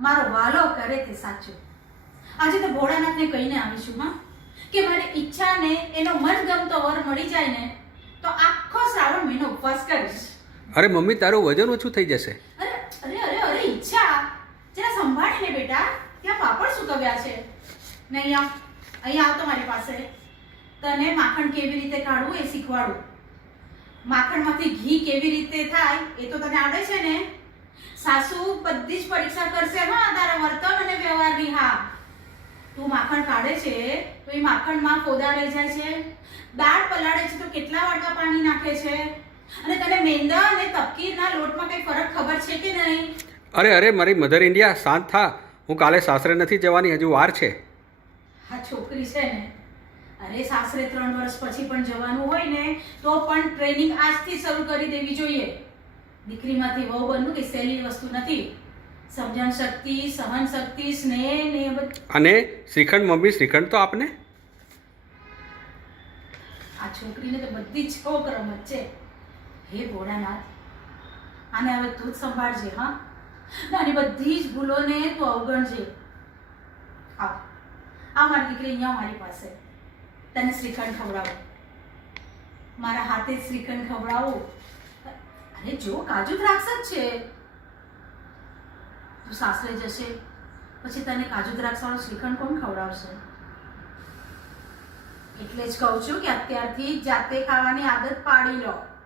મારો વાલો કરે તે સાચું. આજે તો ભોળાનાથને કહીને આવી છું માં કે મારી ઈચ્છાને એનો મનગમતો વર મળી જાય ને તો આખો શ્રાવણ મહિનો ઉપવાસ કરીશ. અરે મમ્મી, તારું વજન ઓછું થઈ જશે. અરે અરે અરે અરે ઈચ્છા જરા સંભાળીને બેટા. ત્યાં પાપડ સુકવ્યા છે ને અહીંયા આવતો મારી પાસે. તને માખણ કેવી રીતે કાઢવું એ શીખવાડું. માખણમાંથી ઘી કેવી રીતે થાય એ તો તને આવડે છે ને. સાસુ બધી જ પરીક્ષા કરશે હા તારા વર્તન અને વ્યવહારની. હા, તું માખણ કાઢે છે તો એ માખણમાં ફોદા રહી જાય છે. દાળ પલાળે છે તો કેટલા વાટકા પાણી નાખે છે. અને તને મેંદા અને તપકીરના લોટમાં કઈ ફરક ખબર છે કે નહીં? અરે મારી મધર ઇન્ડિયા, શાંત થા. હું કાલે સાસરે નથી જવાની, હજુ વાર છે. આ છોકરી છે ને, અરે સાસરે 3 વર્ષ પછી પણ જવાનું હોય ને તો પણ ટ્રેનિંગ આજથી શરૂ કરી દેવી જોઈએ. દીકરીમાંથી વહુ બનવું કે સહેલી વસ્તુ નથી. સમજણ શક્તિ, સહન શક્તિ, સ્નેહ ને અને શ્રીખંડ મમ્મી, શ્રીખંડ તો આપને. આ છોકરીને તો બધી જ રમત છે. હે ભોળાનાથ, આને હવે તું જ સંભાળજે. હા, આની બધી જ ભૂલોને તું અવગણજે. આવ મારી દીકરી, અહીંયા મારી પાસે. તને શ્રીખંડ ખવડાવું, મારા હાથે જ શ્રીખંડ ખવડાવું. અરે જો, કાજુ દ્રાક્ષ જ છે. તું સાસરે જશે પછી તને કાજુ દ્રાક્ષ વાળો શ્રીખંડ કોણ ખવડાવશે? એટલે જ કહું છું કે અત્યારથી જાતે ખાવાની આદત પાડી લો.